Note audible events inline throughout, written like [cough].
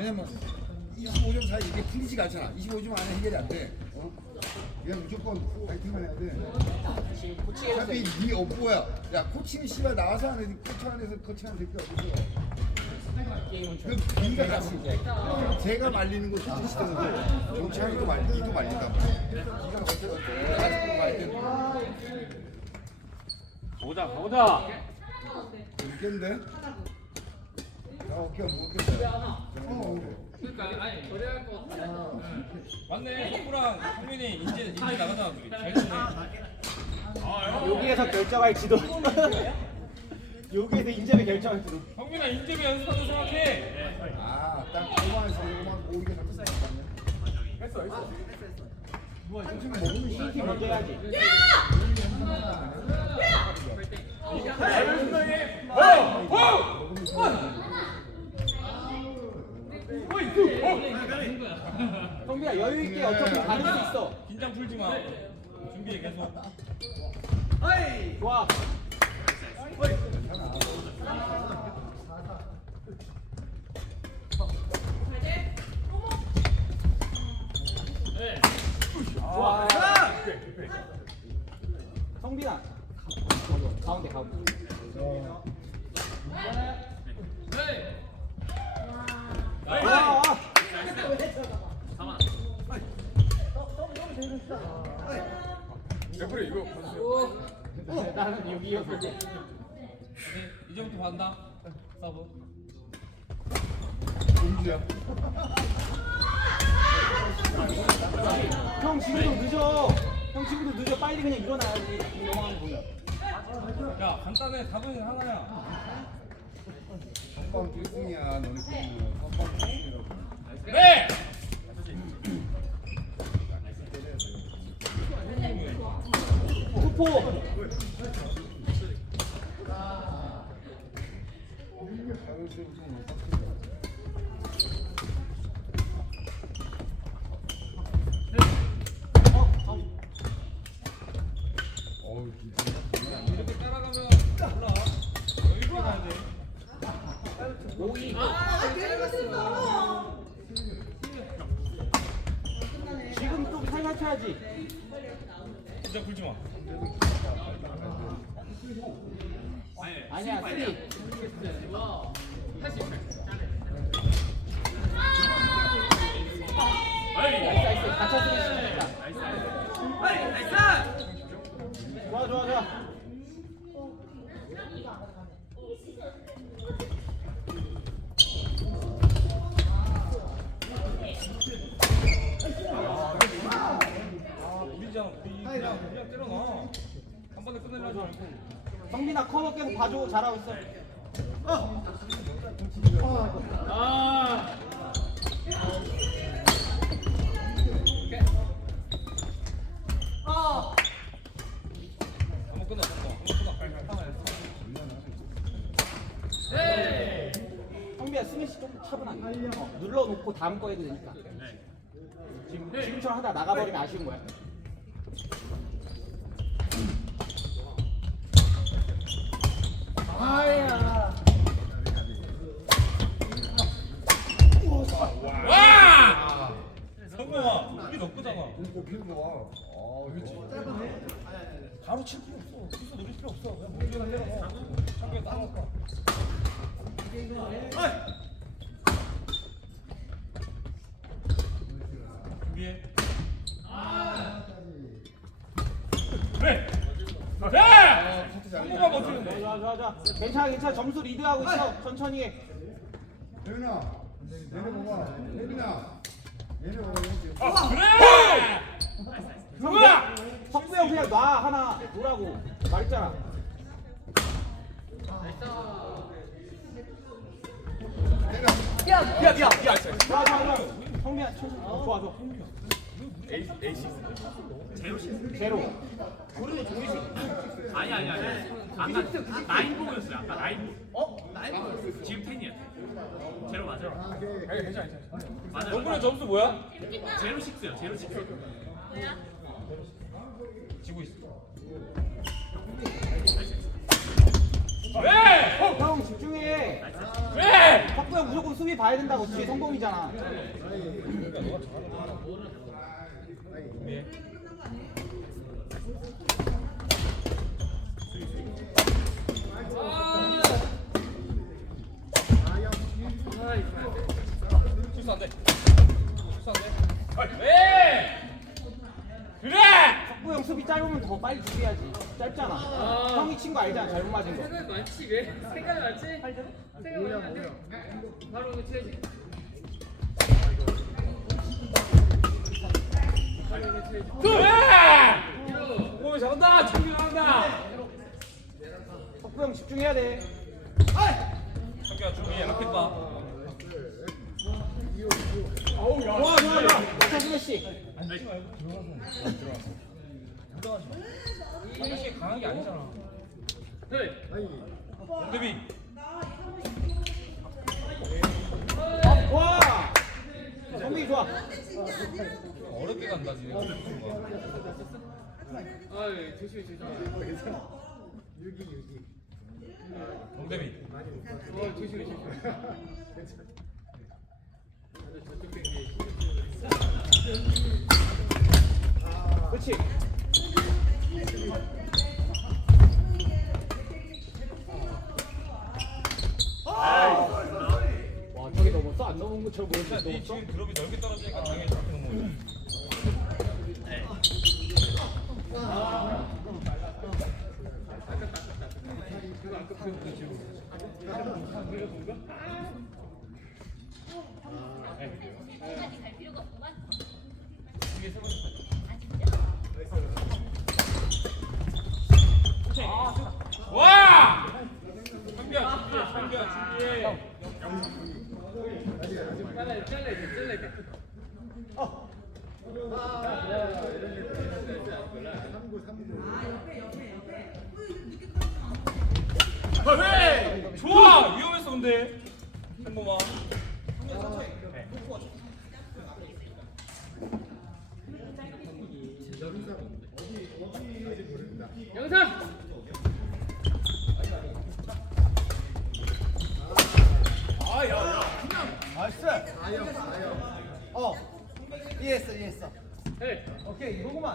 왜냐면 25점 사이 이게 풀리지가 않잖아. 25점 안에 해결이 안 돼. 어? 그냥 무조건 파이팅만 해야 돼. 지금 코치에서 어차피 네 업보야. 야 코칭이 씨발 나와서 하는 코치 안에서 코칭하는 새끼 어딨어? 그 비가 같이 제가 말리는 거 코칭 시키는데 정치하기도 말리, 니도 말린다. 어째 어째 아직도 돼. 보자 보자. 웃겠는데? 나 어깨 못 웃겠다. 어. 맞네. 형부랑 형민이 인제 인제 나가잖아 둘이. 잘 치네. 여기에서 결정할지도. [laughs] 여기에서 인재를 결정할지도. 형민아 인제비 연습한다 생각해. 아, 딱 초반에서 이거만 오이게 잡고 있었네. 했어, 했어. 지금 먹으면 CT 먼저 해야지. 성비야 여유 있게 어차피 가는 수 있어. 긴장 풀지 마. 준비해 계속. 좋아. 좋아. 성빈아. 가운데 가운데. 나는 여기 여기. 이제 이제부터 받는다. 서브. 공주야. 형 지금도 늦어. 형 지금도 늦어. 빨리 그냥 일어나야지. 넘어가는 거야. 야 간단해. 답은 하나야. 선방 1등이야, 너네 팀은. 선방 1등이라고. 네. 투포. 어 좋아, 좋아, 좋아. 아. 한 번에 끝내려지 말고. 성빈아 커버 계속 봐줘. 잘하고 있어. 한번 끝내. 성빈아 스매시 좀 차분하게. 어, 눌러놓고 다음 거 해도 되니까. 지금 지금처럼 하다 나가버리면 아쉬운 거야. 와! 성공아, 우리 너 거잖아. 피는 거야. 아, 그렇지. 바로 칠 필요 없어. 필수 노릴 필요 없어. 그냥 무기만 내려. 창고에 따라올까. 준비해. 그래. 네. 성공아 버티는 거. 괜찮아, 괜찮아. 점수 리드하고 있어. 천천히 해. 혜민 아. 아. 어. 아니 아니 아니. 아까 나인 보였어요. 아까 나인. 어? 나인 지금 텐이야. 제로 맞아. 맞아. 영분의 점수 뭐야? 제로 식스요. 제로 식스. 지고 있어. 왜? 형 집중해. 왜? 석구 형 무조건 수비 봐야 된다고 뒤에 성공이잖아. 실수 안 돼. 실수 안 돼. 왜? 그래! 석구 형 수비 짧으면 더 빨리 수비해야지. 짧잖아. 형이 친 거 알잖아. 잘못 맞은 거. 생각 많지 왜? 생각 많지? 생각 많으면 안 돼. 바로 이거 쳐야지. 그래! 오 잘한다! 정규 잘한다! 석구 형 집중해야 돼. 자기야 준비해. 라켓 봐. 좋아 좋아 좋아. 자 스매시. 사실 강한 게 아니잖아. 네. 어, 와. 성민이 좋아. 어렵게 간다 지금. 아, 예, 조심히 조심히. 동대비. 어, 조심히 조심히. 그렇지. 와 저기 넘었어? 안 넘은 것처럼 보였는데 네? 지금 드롭이 넓게 떨어지니까 당연히 저렇게 넘는 거지. 갈 필요가 없구만. 와! 정규야 준비해, 정규야 준비해. 잘라야 돼, 잘라야 돼, 잘라야 돼. 왜? 좋아 위험했어 근데. 한번만. 영상. 나이스. 어. 이해했어, 이해했어. 네. 오케이, 이거구만.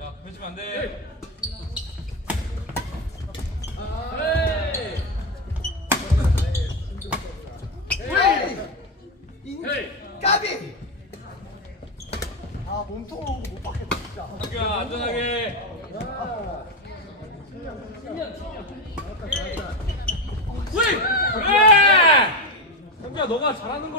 야 펼치면 안 돼. 너가 잘하는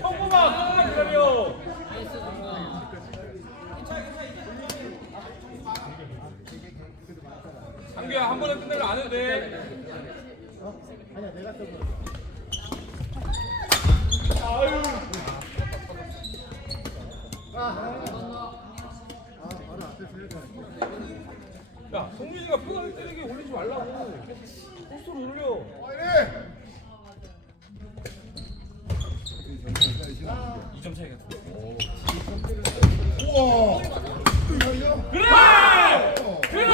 성공아 기다려. 장규야 한 번에 끝내려 안 해도 돼. 말라고. 코스로 올려. 이래! 2점 차이가. 우와! 그래! 그래!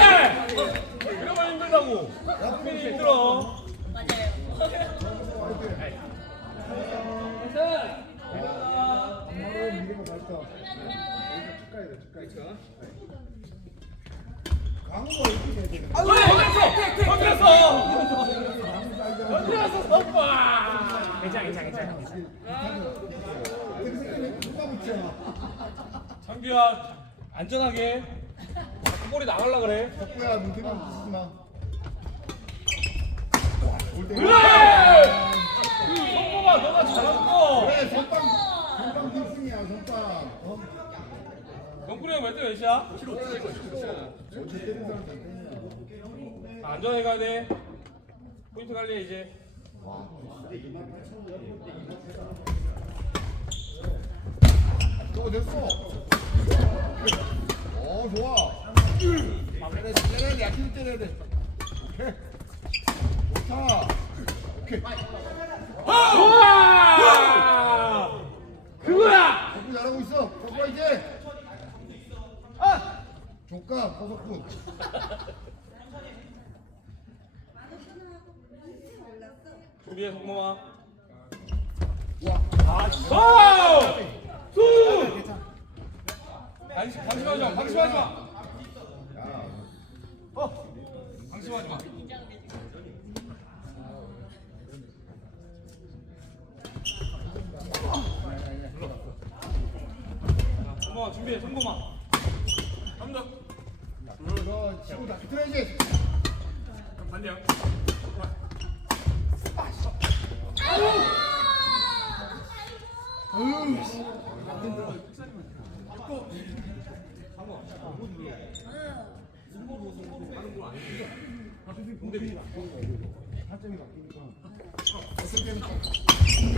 그래만 힘들다고. 성민이 힘들어. 던졌어! 던졌어! 던졌어, 성과! 괜찮아, 괜찮아, 괜찮아. 장규야 안전하게. 자꾸 볼이 나가려 그래. 덕구야, 문태만 붙이지 마. 그래! 성공아, 너가 잘한 거. 그래, 선빵, 선빵 필승이야, 선빵. 어? 영구리 형 몇 대 몇이야? 아, 안전하게 가야 돼. 포인트 관리해 이제. 어, 됐어. 어, 좋아. 때려야 돼 때려야 돼 약해도 때려야 돼 오케이 좋다 오케이 우와! 그거야! 덕구 잘하고 있어 덕구가 이제 아 조카 버섯군 준비해 성모아 와 오! 수! 방심, 방심하지 마 방심하지 마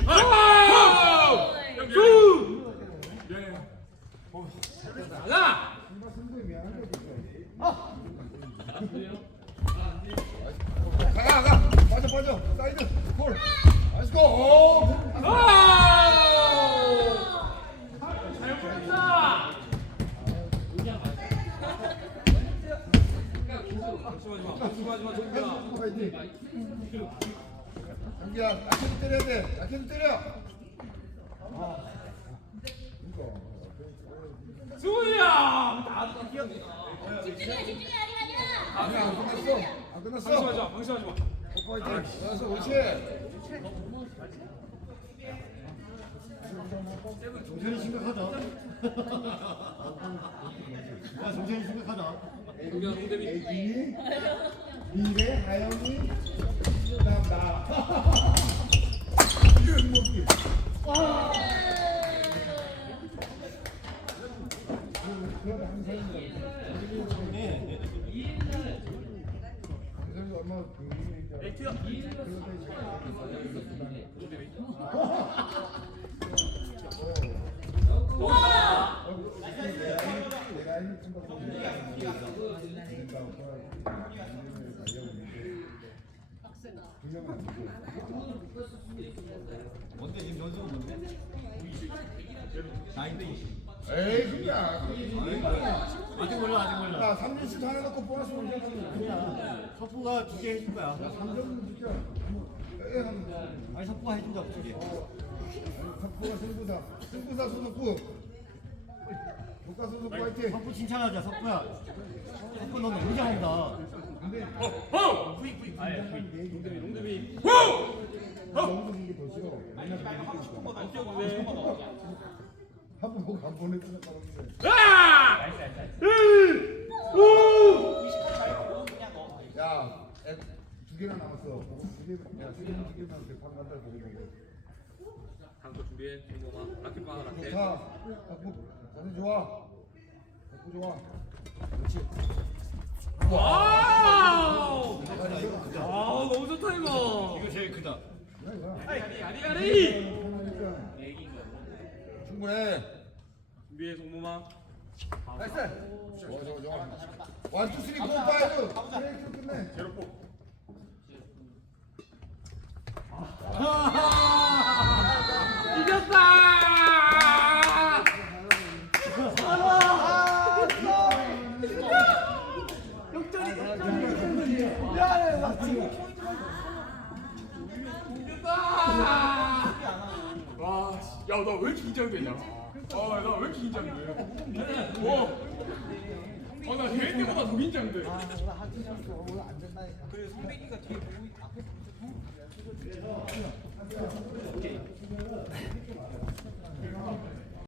아! 수! 가자! 가가 가 빠져 빠져 사이드 콜 나이스 고 오. 아! 잘못했다! 방심하지 마. 방심하지 마 정규야 경기야 약해도 때려야 돼. 약해도 때려. 수야! 집중해 집중해. 아니 아니야. 아니 안 끝났어? 안 끝났어? 방심하지 마 방심하지 마. 파이팅. 알았어. 그렇지 정신이 심각하다. 야 정신이 심각하다. 동규야 동대비. 애기 미래 하영이 그다음 나. 그래서 얼마 액티어 에이 그냥 아직 몰라 아직 몰라. 야 3점씩 하나 넣고 보너스 올려 그냥. 석부가 두 개 해준 거야. 3점 진짜 에이 하면 아니 석부가 해준다고 두 개. 석구가 승부사 승부사 소속구 조카 소속구 화이팅. 석부 칭찬하자 석부야. 석부 너 너무 잘한다. 근데 동대비 동대비 영국인 게 맨날 돼 한번 보고 안 보냈으면 까먹는데 아! 으! 우! 야, 애, 두 개나 남았어. 두 개, 야, 두 개나 두 개나 대판 간다 보고 보고. 강도 준비해 성모아 라켓 봐 라켓 좋다. 덕구, 자세 좋아. 덕구 좋아. 그렇지. 와우! 아, 너무 좋다 이거. 이거 제일 크다. 이거야. 아리아리! 편하니까. 충분해. 준비해 성모아 나이스. 좋아, 좋아, 좋아. 원, 투, 쓰리, 포, 파이브. 브레이크 끝내. 제로 포 이겼다! 나 왜 이렇게 긴장되냐? 아, 나 왜 이렇게 긴장돼? 와, 아, 나 대회 때보다 더 긴장돼. 그래 성빈이가 뒤에 보고 앞에 보고 있어.